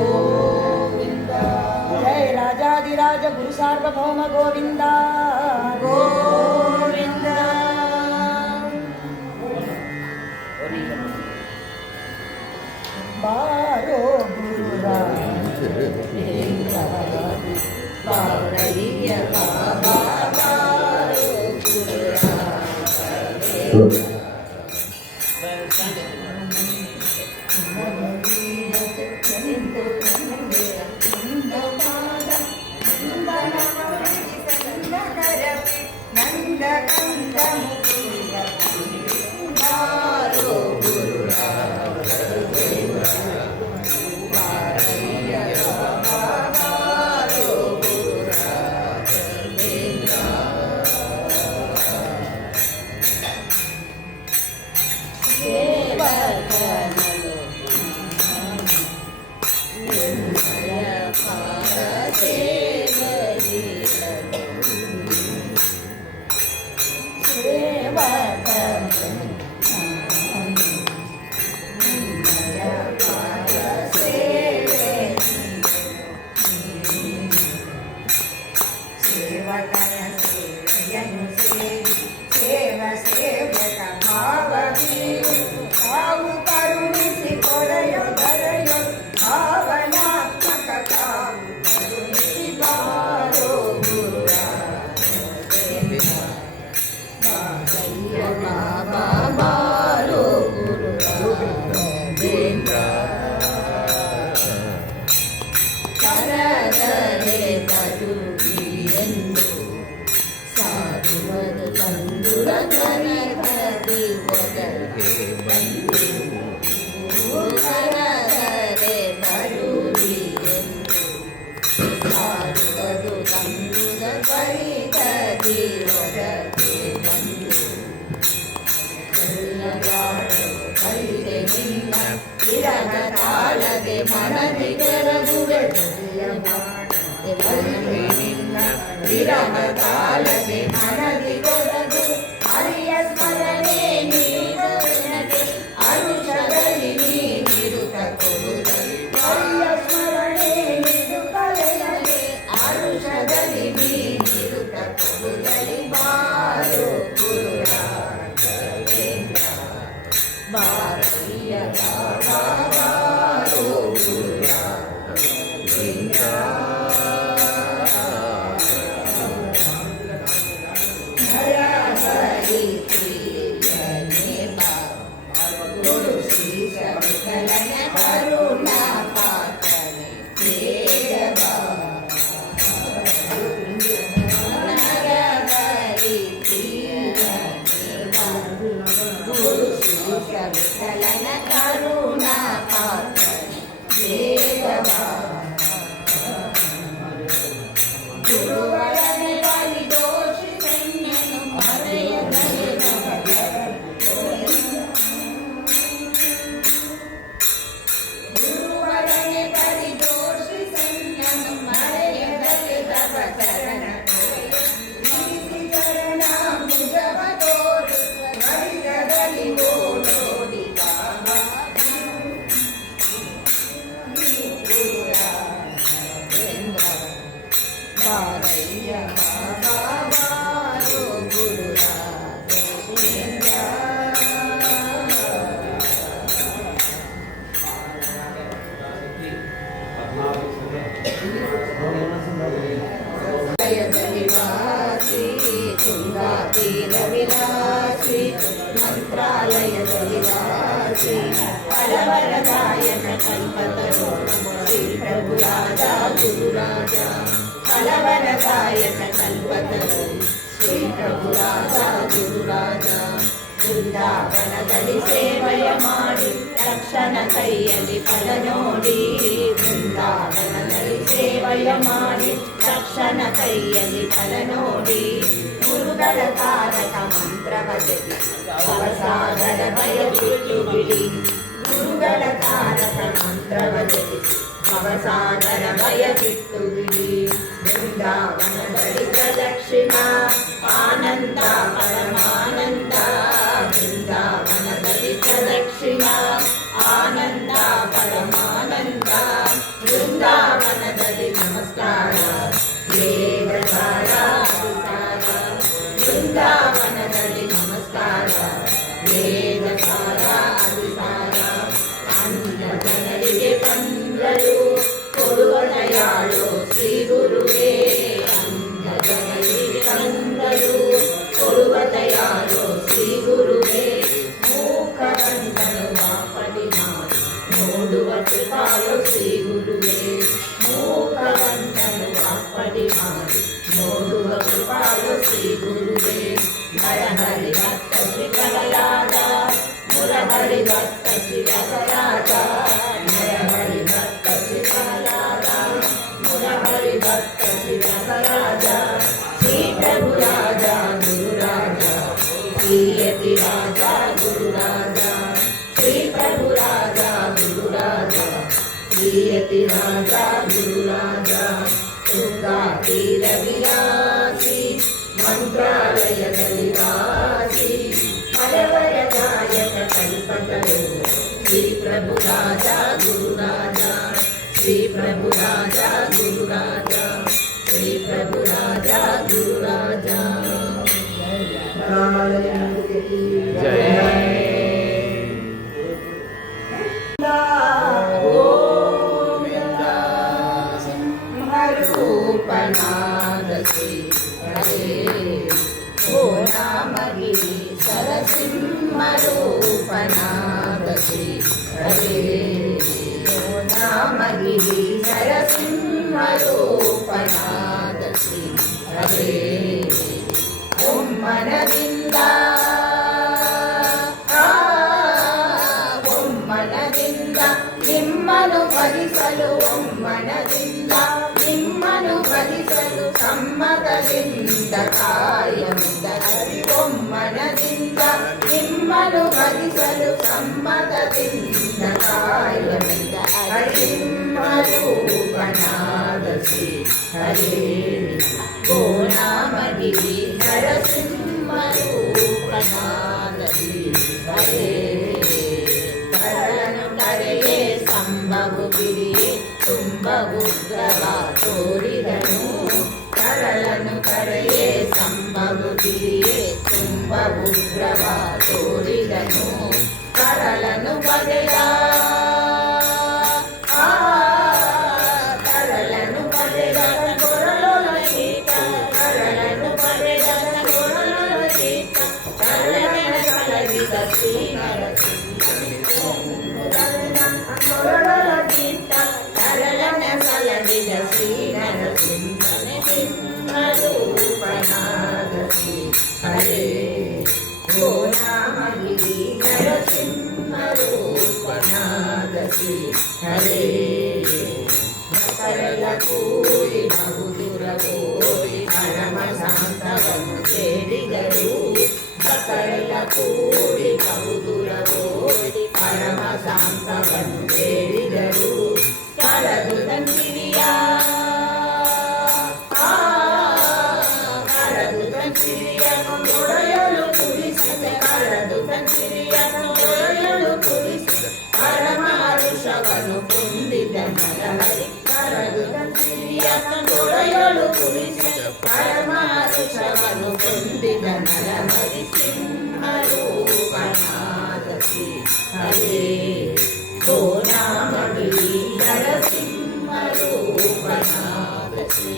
ಗೋವಿಂದ. ಜಯ ರಾಜಾದಿರಾಜ ಗುರು ಸಾರ್ವಭೌಮ ಗೋವಿಂದ ಗೋವಿಂದ. ಬಾರೋ ಗುರುರಾಜ ಬಾರಯ್ಯ ಬಾಬಾ ಬಾರೋ ಗುರುರಾಜ. ಬೃಂದಾವನದಲ್ಲಿ ಸೇವೆಯ ಮಾಡಿ ರಕ್ಷಣ ಕೈಯಲ್ಲಿ ಫಲ ನೋಡಿ. ಬೃಂದಾವನದಲ್ಲಿ ಸೇವೆಯ ಮಾಡಿ ರಕ್ಷಣ ಕೈಯಲ್ಲಿ ಫಲ ನೋಡಿ. ಗುರುಗಳ ತಾರಕ ಮಂತ್ರವ ಜಪಿಸಿ ಭವಸಾಗರ ಭಯ ಬಿಟ್ಟು ಬಿಡಿ. ಗುರುಗಳ ತಾರಕ ಮಂತ್ರವ ಜಪಿಸಿ ಭವಸಾಗರ ಭಯ ಬಿಟ್ಟು ಬಿಡಿ. ಬೃಂದಾವನದಲ್ಲಿ ಪ್ರದಕ್ಷಿಣ ಆನಂದ ಪರಮಾನಂದ. ಬೃಂದಾವನದಲ್ಲಿ ಪ್ರದಕ್ಷಿಣ ಆನಂದ ಪರಮಾನಂದ. ಯತಿರಾಜ ಗುರುರಾಜ ಶೃಂಗಾತೀರ ವಿಲಾಸಿ ಮಂತ್ರಾಲಯದಲ್ಲಿ ವಾಸಿ ಹರವರದಾಯಕ ಕಲ್ಪತರು ಶ್ರೀ ಪ್ರಭು ರಾಜ ಗುರುರಾಜ ಶ್ರೀ ಪ್ರಭು ರಾಜ ಗುರುರಾಜ ಶ್ರೀ ಪ್ರಭು ರಾಜ ಗುರುರಾಜ ಗೋವಿಂದ ಸಿಂಹರೂಪನಾದ ಶ್ರೀ ಹರೇ ಓ ನಾಮಗಿರಿ ಸರಸಿಂಹರೂಪನಾದ ಶ್ರೀ ಹರೇ ಓ ನಾಮಗಿರಿ ಸರಸಿಂಹರೂಪನಾದ ಶ್ರೀ ಹರೇ ಓಂ ಮನದಿಂದ ಓಂ ಮನದಿಂದ ನಿಮ್ಮನು ಭಜಿಸಲು ಓಂ ಮನದಿಂದ ನಿಮ್ಮನು ಭಜಿಸಲು ಸಮ್ಮತದಿಂದ ಕಾಯಮಿದ್ದ ಹರಿ ಓಂ ಮನದಿಂದ ನಿಮ್ಮನು ಭಜಿಸಲು ಸಮ್ಮತದಿಂದ ಕಾಯಮಿದ್ದ ಹರಿಸಿಂಹರೂಪನಾದ ಶ್ರೀ ಹರೇ ಓ ನಾಮಗಿರಿ ನರಸಿಂಹರೂಪನಾದ ಶ್ರೀ ಹರೇ ಕರನು ಕರೆಯೇ ಸಂಭವು ಗಿರಿಯೇ ತುಂಬ ಉಗ್ರವ ತೋರಿದನು ಕರಳನು ಕರೆಯೇ ಸಂಭವು ಗಿರಿಯೇ ತುಂಬ ಉಗ್ರವ ತೋರಿದನು ಕರಳನು ಬಗೆಯ ಕರಳನು ಬಗೆದ ಕೊರಳೊಳಗೀತ ಕರಳನು ಬಗೆದ ಕೊರಳೊಳಗೀತ ಕರಳನ ಕಲಗಿದ ಶ್ರೀ ಕೊರಳೊಳಗೀತ ಕರಳನ ಕಲಗಿದ ಶ್ರೀ ನರಸಿಂಹನೇ ಸಿಂಹರೂಪನಾದ ಶ್ರೀ ಹರೇ ಓ ನಾಮಗಿರಿ ನರಸಿಂಹರೂಪನಾದ ಶ್ರೀ ಹರೇ ಭಕ್ತರೆಲ್ಲ ಕೂಡಿ ಬಹುದೂರ ಓಡಿ ಪರಮ ಶಾಂತವನ್ನು ಸೇರಿದರು ಭಕ್ತರೆಲ್ಲ ಕೂಡಿ ಬಹುದೂರ ಓಡಿ ಪರಮ ಶಾಂತವನ್ನು ಸೇರಿದರು ಕರದು ತಂಗಿರಿಯ ಕರದು ತಂಗಿರಿಯನು ಒಡೆಯಲು ಕುಡಿಸಿದೆ ಕರದು ತಂಗಿರಿಯನು ಒಡೆಯಲು ಕುಡಿಸಿದೆ ಪರಮ ಹರುಷವನ್ನು ಹೊಂದಿದ ನರಹರಿ ಕರದು ತಂಗಿರಿಯನು ಒಡೆಯಲು ಕುಡಿಸಿದೆ ಪರಮ ಹರುಷವನ್ನು ಹೊಂದಿದ ನರಹರಿ ಸಿಂಹರೂಪನಾದ ಶ್ರೀ ಹರೇ ಓ ನಾಮಗಿರಿ ನರಸಿಂಹರೂಪನಾದ ಶ್ರೀ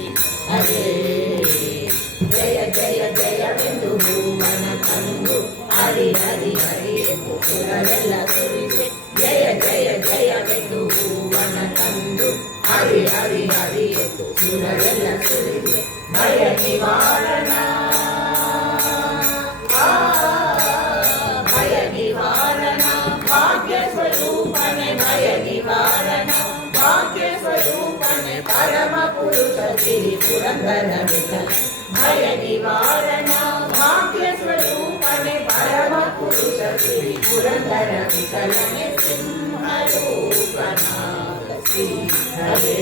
ಹರೇ ಜಯ ಜಯ ಜಯವೆಂದು ಭುವನ ತಂದು ಹರಿ ಹರಿ ಹರಿ ಎಂದು ಸುರರೆಲ್ಲ ಸುರಿಸೆ ಜಯ ಜಯ ಜಯವೆಂದು ಭುವನ ತಂದು ಹರಿ ಹರಿ ಹರಿ ಎಂದು ಸುರರೆಲ್ಲ ಸುರಿಸೆ ಭಯ ನಿವಾರಣ ಭಯ ನಿವಾರಣ ಭಾಗ್ಯ ಸ್ವರೂಪನೆ ಭಯ ನಿವಾರಣ ಭಾಗ್ಯ ಸ್ವರೂಪನೆ ಪರಮ ಪುರುಷ ಶ್ರೀ ಪುರಂದರ ವಿಠಲ ಭಯ ನಿವಾರಣ ಭಾಗ್ಯ ಸ್ವರೂಪನೆ ಪರಮ ಪುರುಷ ಶ್ರೀ ಪುರಂದರ ವಿಠಲನೆ ಸಿಂಹರೂಪನಾದ ಶ್ರೀ ಹರೇ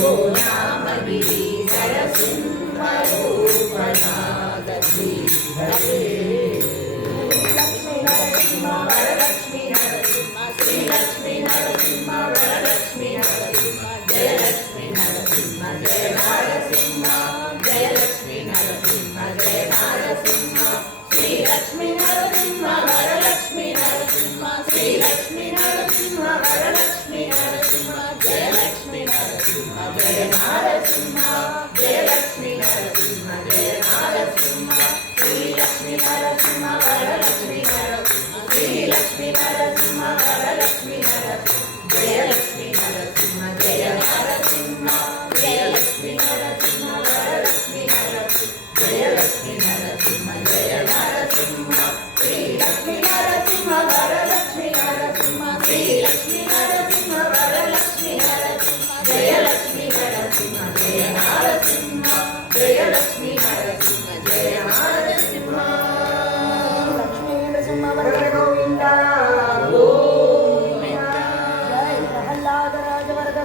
ಓ ನಾಮಗಿರಿ ನರಸಿಂಹರೂಪನಾದ ಶ್ರೀ ಹರೇ ವರಲಕ್ಷ್ಮೀ ನರಸಿಂಹ ಶ್ರೀ ಲಕ್ಷ್ಮೀ ನರಸಿಂಹ ವರಲಕ್ಷ್ಮೀ ನರಸಿಂಹ ಜಯಲಕ್ಷ್ಮೀ ನರಸಿಂಹ ಜಯ ನರಸಿಂಹ ಜಯಲಕ್ಷ್ಮೀ ನರಸಿಂಹ ಜಯ ನರಸಿಂಹ ಶ್ರೀ ಲಕ್ಷ್ಮೀ ನರಸಿಂಹ ವರಲಕ್ಷ್ಮೀ ನರಸಿಂಹ ಶ್ರೀ ಲಕ್ಷ್ಮೀ ನರಸಿಂಹ ವರಲಕ್ಷ್ಮೀ ನರಸಿಂಹ ಜಯಲಕ್ಷ್ಮೀ ನರಸಿಂಹ ಜಯ ನರಸಿಂಹ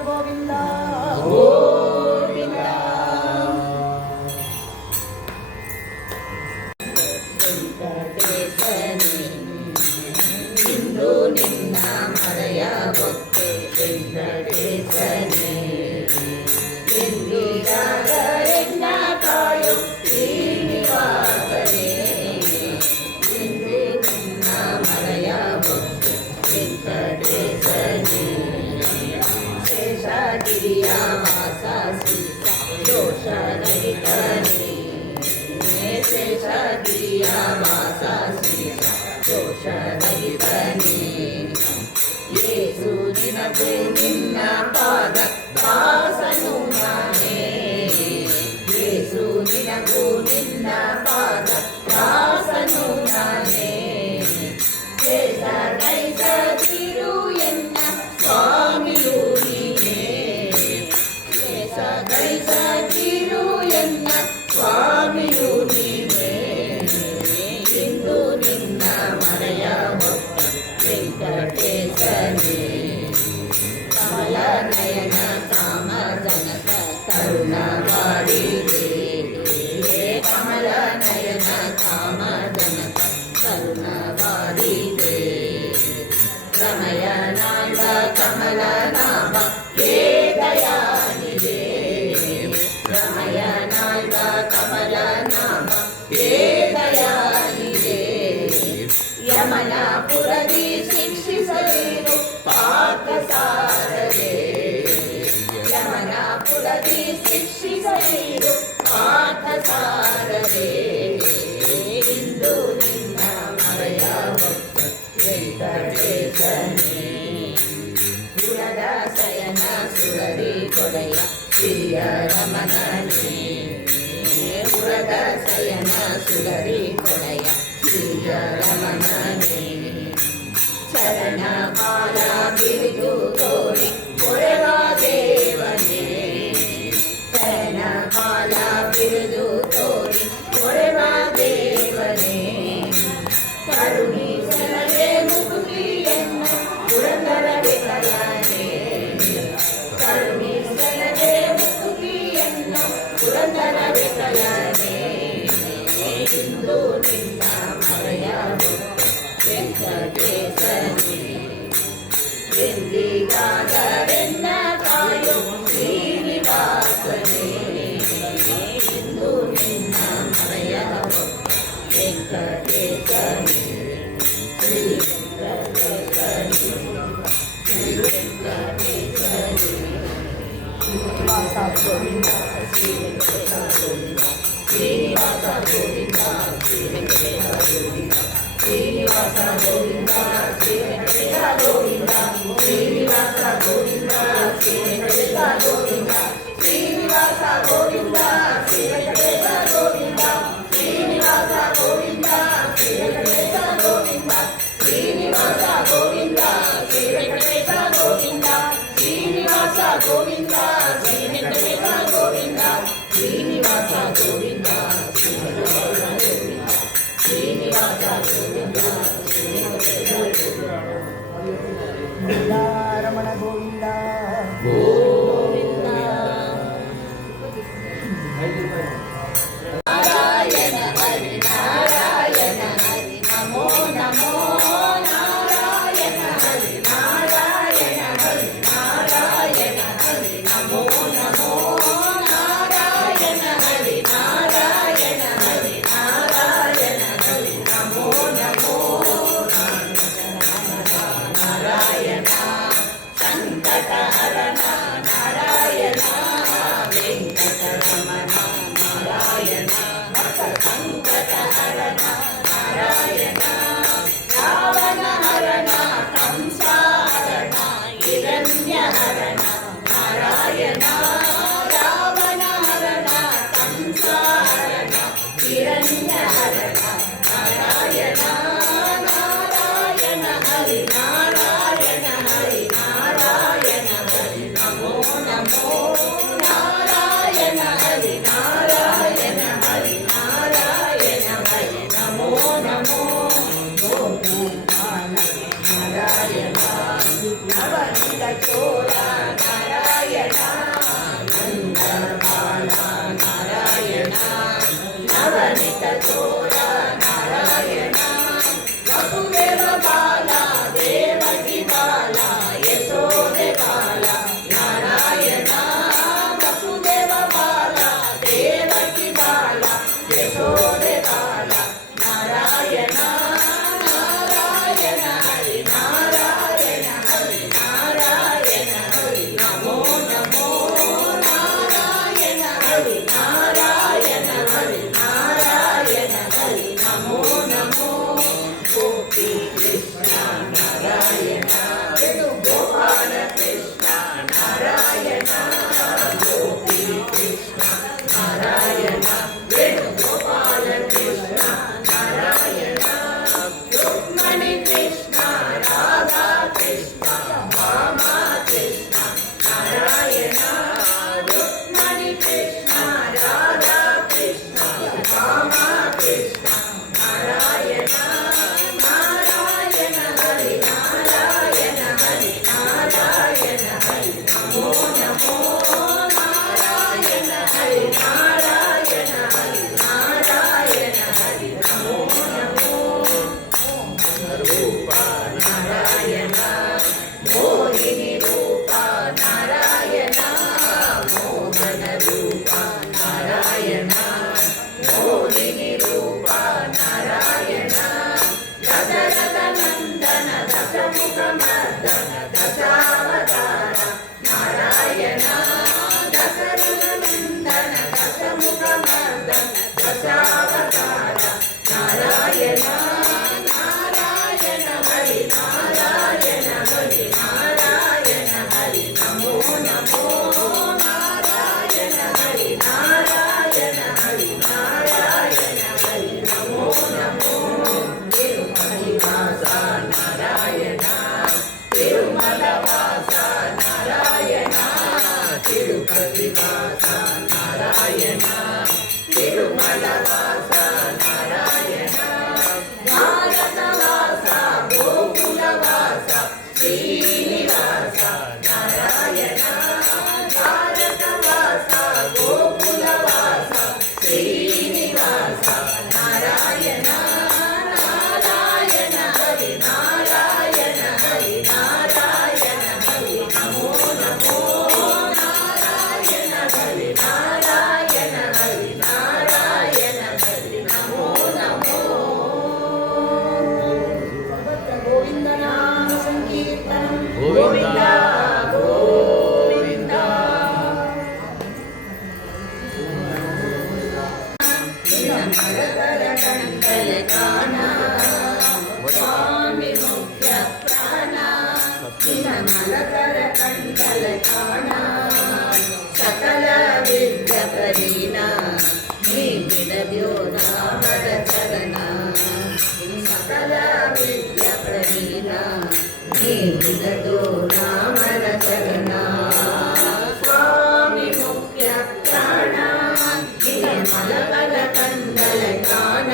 ಗೋವಿಂದ ಗೋವಿಂದ. ಇಂದು ನಿನ್ನ ಮರೆಯ ಭಕ್ತಿ ವೆಂಕಟೇಶನೇ, ಎಂದಿಗಾದರೆನ್ನ ಕಾಯು ಶ್ರೀನಿವಾಸನೇ. ಇಂದು ನಿನ್ನ ಮರೆಯ ಭಕ್ತಿ ವೆಂಕಟೇಶನೇ, ಶೇಷಗಿರಿಯ ವಾಸ ಸೀತ ದೋಷರಹಿತನೇ. ಶೇಷಗಿರಿಯ ವಾಸ ಸೀತ ದೋಷರಹಿತನೇ. ಯೇಸು ದಿನವೂ ನಿನ್ನ ಪಾದ ದಾಸನು ನಾನೇ. ಯೇಸು ದಿನವೂ ನಿನ್ನ ಪಾದ ದಾಸನು ನಾನೇ. ಶೇಷ ಗೈಸದಿರು ಎನ್ನ ಸ್ವಾಮಿಯು ನೀನೇ. ಶೇಷ ಗೈಸದಿರು ಎನ್ನ ಸ್ವಾಮಿಯು ನೀನೇ. ಇಂದು ನಿನ್ನ ಮರೆಯ ವೆಂಕಟೇಶನೇ, ಕಮಲ ನಯನ ಕಾಮ ಜನಕ ಕರುಣವಾಡಿದೆ. ಕಮಲ ನಯನ ಕಾಮ ಜನಕ ಕರುಣವಾಡಿದೆ. ರಮಯ ನಾಡ ಕಮಲ ನಾಮ ಹೇ ದಯಾನಿದೆ. ರಮಯ ನಾಡ ಕಮಲ ನಾಮ ಹೇ ದಯಾನಿದೆ. ಯಮನಪುರದಿ ಶಿಕ್ಷಿಸದಿರು ಪಾರ್ಥಸಾರದೆ. ಯಮನಪುರದಿ ಶಿಕ್ಷಿಸದಿರು ಪಾರ್ಥಸಾರದೆ. ಇಂದು ನಿನ್ನ ಮರೆಯ ಭಕ್ತ ವೆಂಕಟೇಶನೇ, ಸುರದ ಶಯನ ಸುರರಿ ಕೊಡೆಯ ಸಿರಿಯ ರಮಣನೇ. ಸುರದ ಶಯನ ಸುರರಿ ಕೊಡೆಯ ಸಿರಿಯ ರಮಣನೇ. ಚರಣ ಕಾಲ ಬಿರಿದು ತೋರಿ ಕೊರೆವ ದೇವನೇ. ಚರಣ ಕಾಲ ಬಿರಿದು ತೋರಿ ಕೊರೆವ ದೇವನೇ. ಕರುಣಿಸಲೇ ಮುಕುತಿಯನ್ನ ಪುರಂದರ ವಿಠಲನೇ. ಕರುಣಿಸಲೇ ಮುಕುತಿಯನ್ನ ಪುರಂದರ ವಿಠಲನೇ. ಇಂದು ನಿನ್ನ ಮರೆಯ ವೆಂಕಟೇಶನೇ, ಎಂದಿಗಾದರೆನ್ನ ಕಾಯು ಶ್ರೀನಿವಾಸನೇ. ಇಂದು ನಿನ್ನ ಮರೆಯ ವೆಂಕಟೇಶನೇ, ಶ್ರೀ ವೆಂಕಟೇಶನೇ, ಶ್ರೀ ವೆಂಕಟೇಶನೇ. ಶ್ರೀನಿವಾಸ ಗೋವಿಂದ, ಶ್ರೀ ವೆಂಕಟೇಶ ಗೋವಿಂದ. ಶ್ರೀನಿವಾಸ ಗೋವಿಂದ, ಶ್ರೀ ವೆಂಕಟೇಶ ಗೋವಿಂದ. ಶ್ರೀನಿವಾಸ ಗೋವಿಂದ, ಶ್ರೀ ವೆಂಕಟೇಶ ಗೋವಿಂದ. ಶ್ರೀನಿವಾಸ ಗೋವಿಂದ, ಶ್ರೀ ವೆಂಕಟೇಶ ಗೋವಿಂದ. ಶ್ರೀನಿವಾಸ ಗೋವಿಂದ, ಶ್ರೀ ವೆಂಕಟೇಶ ಗೋವಿಂದ. ಶ್ರೀನಿವಾಸ ಗೋವಿಂದ, ಶ್ರೀ ವೆಂಕಟೇಶ ಗೋವಿಂದ. ಶ್ರೀನಿವಾಸ ಗೋವಿಂದ, ಶ್ರೀ ವೆಂಕಟೇಶ ಗೋವಿಂದ. ಶ್ರೀನಿವಾಸ ಗೋವಿಂದ, ಶ್ರೀ ವೆಂಕಟೇಶ ಗೋವಿಂದ. ಶ್ರೀನಿವಾಸ ಗೋವಿಂದ, ಶ್ರೀ ವೆಂಕಟೇಶ ಗೋವಿಂದ. ಶ್ರೀನಿವಾಸ ಗೋವಿಂದ, ಶ್ರೀ ವೆಂಕಟೇಶ ಗೋವಿಂದ. ರಮಣ ಗೋವಿಂದ ಗೋವಿಂದ. ನಾರಾಯಣ ಹರಿ ನಾರಾಯಣ ಹರಿ ನಮೋ ನಮೋ. ನಾರಾಯಣ ಹರಿ ನಾರಾಯಣ ಹರಿ ನಾರಾಯಣ ಹರಿ ನಮೋ ನಾರಾಯಣ ದಶರಥನಂದನ ದಶಮುಖಮರ್ದನ ದಶಾವತಾರ ನಾರಾಯಣ ನಾರಾಯಣ ಹರಿ ನಾರಾಯಣ ಹರಿ ನಾರಾಯಣ ಹರಿ ನಮೋ ನಮೋ ನಾರಾಯಣ ಹರಿ ನಾರಾಯಣ ಹರಿ ನಾರಾಯಣ ಹರಿ ನಮೋ ನಮೋ ತಿರುಮಲಿವಾಸ ನಾರಾಯಣ ತಿರುಮಲವಾಸ ನಾರಾಯಣ ತಿರುಪತಿವಾಸ ನಾರಾಯಣ ತಿರುಮಲವಾಸ ನಾರಾಯಣ ಭಾರತವಾಸ ಗೋಕುಲವಾಸ ಶ್ರೀನಿವಾಸ ನಾರಾಯಣ ಭಾರತವಾಸ ಗೋಕುಲವಾಸ ಶ್ರೀನಿವಾಸ ನಾರಾಯಣ ನಾರಾಯಣ ಹರಿ ನಾರಾಯಣ ಹರಿ ನಾರಾಯಣ ಹರಿ ನಮೋ ನಮೋ ನಾರಾಯಣ ಹರಿ ನಾರಾಯಣ ಹರಿ ನಾರಾಯಣ ಹರಿ ನಮೋ ನಮೋ ಗೋವಿಂದನಾಮ ಸಂಕೀರ್ತನಂ ಗೋವಿಂದ ಗೋವಿಂದ ಮರತರ ಕಂಡಲೆ ಕಾಣ ಸ್ವಾಮಿ ಮುಖ್ಯ ಪ್ರಾಣ ಮರತರ ಕಂಡಲೆ ಕಾಣ ಸಕಲ ವಿದ್ಯ ಕರೀನ ನೀ ಬಿಡದ್ಯೋ ರಾಮರ ಚರಣ ಸಕಲ ವಿದ್ಯ ಕರೀನ ನೀ ಬಿಡದ್ಯೋ ರಾಮರ ಚರಣ ಸ್ವಾಮಿ ಮುಖ್ಯ ಪ್ರಾಣ ಮಲಕಲ ಕಂದಲ ಕಾಣ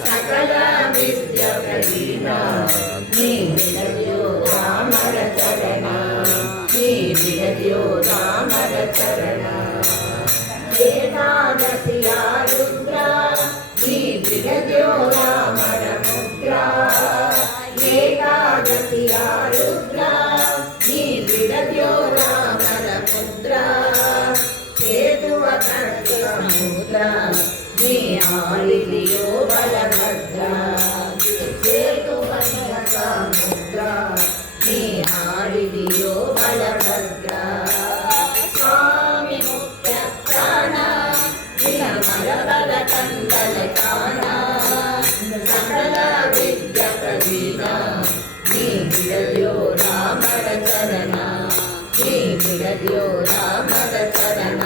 ಸಕಲ ವಿದ್ಯ ಕರೀನ ನೀ ಬಿಡದ್ಯೋ ರಾಮರ ಚರಣ ನೀ ಬಿಡದ್ಯೋ ರಾಮರ ಚರಣ ಏಕಾದಶಿಯ ರುದ್ರ ನೀ ಬಿಡದ್ಯೋ ರಾಮರ ಮುದ್ರ ಏಕಾದಶಿಯ ರುದ್ರ ನೀ ಬಿಡದ್ಯೋ ರಾಮರ ಮುದ್ರ ಸೇತುವ ಕಟ್ಟಿ ಸಮುದ್ರ ನೀ ಆಳಿದೆಯೋ ಬಲಭದ್ರ ಸೇತುವ ಸಮುದ್ರ ನೀ ಆಳಿದೆಯೋ ಬಲಭದ್ರ ಸ್ವಾಮಿ ಮುಖ್ಯ ಪ್ರಾಣ ಮರಗಳ ಕಂದಲ ಕಾಣ ಸಕಲ ವಿದ್ಯ ಪ್ರವೀಣ ನೀ ಬಿಡದ್ಯೋ ರಾಮರ ಚರಣ ನೀ ಬಿಡದ್ಯೋ ರಾಮರ ಚರಣ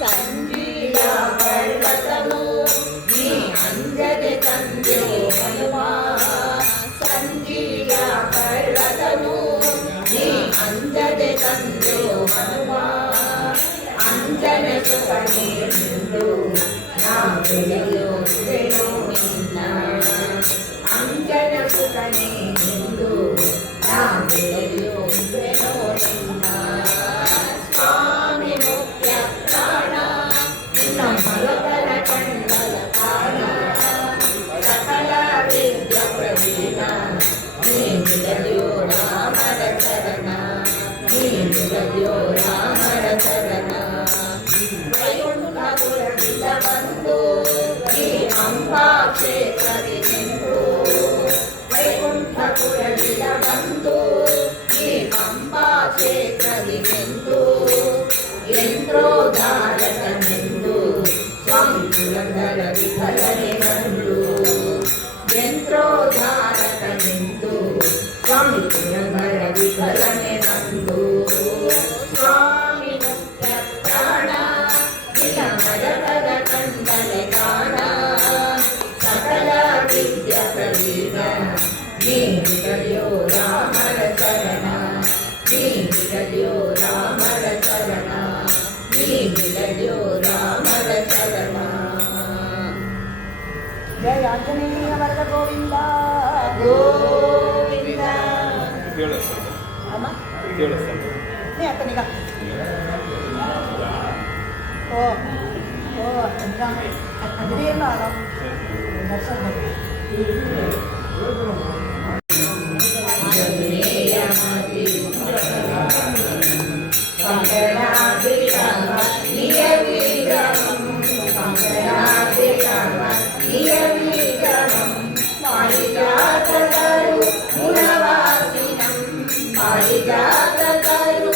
ಸಂಜೀಯ ಪರ್ವತನು ನೀ ಅಂಜದೆ ತಂದೆಯೋ ಹನುಮ ಸಂಜೀಯ ಪರ್ವತನು ನೀ ಅಂಜದೆ ತಂದೆಯೋ ಹನುಮ ಅಂಜನ ಸುಖನೇ ನಿಂದು ನಾ ಬೆಳೆಯೋದೆನೋ ನಿನ್ನ ಅಂಜನ ಸುಖನೇ ನಿಂದು ನಾ ಬೆಳೆಯೋದೆನೋ ನಿನ್ನ ಸ್ವಾಮಿ ಮುಖ್ಯ ಪ್ರಾಣ ನಿನ್ನ ಮಲಕಲ ಕಂಡಲ ಕಾಣ ಸಕಲ ವಿದ್ಯ ಪ್ರವೀಣ ನೀ ಬಿಡದ್ಯೋ ರಾಮರ ಚರಣ ನೀ ಬಿಡದ್ಯೋ ರಾಮರ ಚರಣ ವೈಕುಂಠಪುರದಿಂದ ಬಂದು ನೀ ಅಂಬಾ ಕ್ಷೇತ್ರದಿ ನಿಂತು ವೈಕುಂಠಪುರದಿಂದ ಬಂದು ನೀ ಅಂಬಾ ಕ್ಷೇತ್ರದಿ ನಿಂತು ಯಂತ್ರೋದ್ಧಾರಕನೆಂದು ಸ್ವಾಮಿ ಪುರಂದರ ವಿಠಲನೆ ಬಂದು ಯಂತ್ರೋದ್ಧಾರಕನೆಂದು ಸ್ವಾಮಿ ಪುರಂದರ ವಿಠಲನೆ ಬಂದು ಸ್ವಾಮಿ ಮುಖ್ಯ ಪ್ರಾಣ ನಿನ್ನ ಮರಗಳ ಕಂಡಲೆ ಕಾಣ ಸಕಲ ವಿದ್ಯ ಪ್ರವೀಣ ನೀ ಬಿಡದ್ಯೋ ರಾಮರ ಚರಣ ನೀ ಬಿಡದ್ಯೋ ರಾಮರ ಚರಣ ನೀ ಬಿಡದ್ಯೋ ರಾಮರ ಚರಣ ಜಯ ಆಂಜನೇಯ ವರದ ಗೋವಿಂದ ಗೋವಿಂದ ಅಮ್ಮ ನೀ ಅತ್ತ ನಿಗ ಓ ಓ ಅದೇನು ಅಲ್ಲ ದರ್ಶನ ಪಾರಿಜಾತಕರು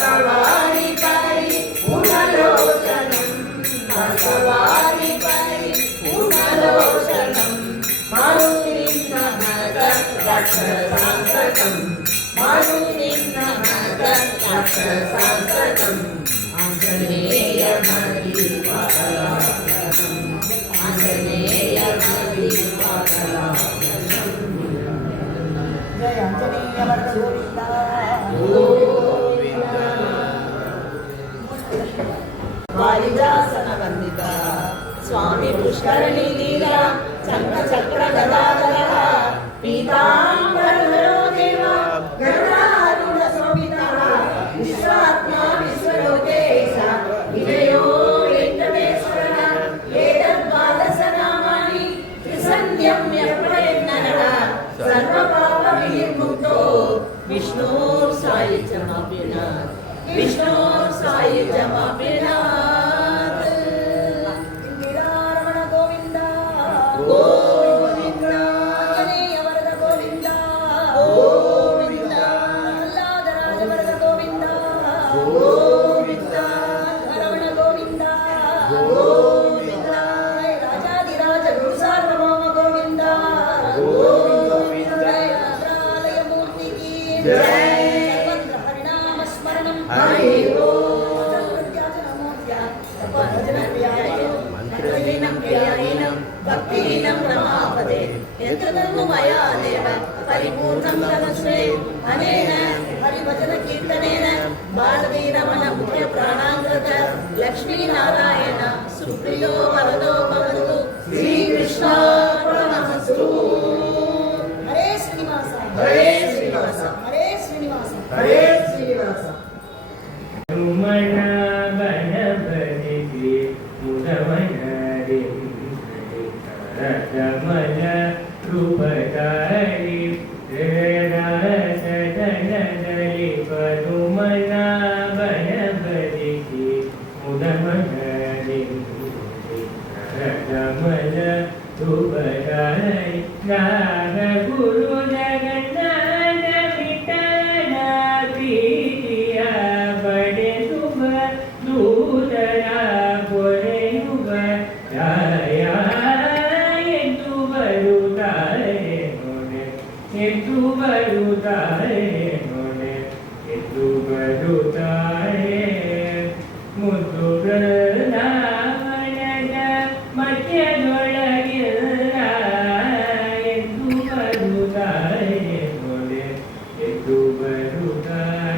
బసవారిపై పునలోచనం బసవారిపై పునలోచనం మరునిన్నమద రక్షసాంతకం మరునిన్నమద రక్షసాంతకం ఆంజనేయమదివాకలాభం ఆంజనేయమదివాకలాభం జయ ఆంజనేయ వరద గోవింద వారిజాసన వందిత స్వామి పుష్కరణి లీల చక్ర చక్ర గదాధర పీతాంబరధరో దేవ గరుడారుణ శోభిత విశ్వాత్మా విశ్వలోకేశ విజయో వెంకటేశ్వర ఏతద్వాదశ నామాని త్రిసంధ్యం యప్రయన్నః సర్వపాప వినిర్ముక్తో విష్ణు సాయుజ్యమప్యనాత్ విష్ణు సాయుజ్యమప్యనాత్ ఇందిరారమణ గోవింద గోవింద ఆంజనేయ వరద గోవింద గోవింద ఆహ్లాదరాజ వరద గోవింద గోవింద రమణ గోవింద గోవింద రాజాదిరాజ గురు సార్వభౌమ గోవింద గోవింద మంత్రాలయమూర్తికి జై. సర్వత్ర హరినామస్మరణం హరి ఓం. మంత్రహీనం క్రియాహీనం భక్తిహీనం రమాపదే యత్రతను మయా దేవ పరిపూర్ణం తదస్మే అనేన హరిభజన కీర్తనేన భారతీ రమణ ముఖ్య ప్రాణాంగత లక్ష్మీనారాయణ సుప్రియో వరదో భవతు శ్రీకృష్ణార్పణమస్తు హరే శ్రీనివాస హరే శ్రీనివాస హరే శ్రీనివాస హరే శ్రీనివాస మన బనబలికి ముదమనరి రమణ రూపకారి రసనలి పదుమన బనబలికి ముదమనరి రమణ రూపకారి నాగ గురు జగన్నాథ విఠల ప్రీతియ ಬಡೆ ಶುಭ ದೂತರ ಪೊರೆಯುವ ರಾಯ ಎಂದು ಬರುತ್ತಾರೆ ನೋಡೆ ಎಂದು ಬರುತ್ತಾರೆ ನೋಡೆ ಎಂದು ಬರುತ್ತಾರೆ ಮುದ್ದು ಬೃಂದಾವನದ ಮಧ್ಯದೊಳಗಿಲ್ಲ ಎಂದು ಬರುತ್ತಾರೆ ನೋಡೆ ಎಂದು ಬರುತ್ತಾರೆ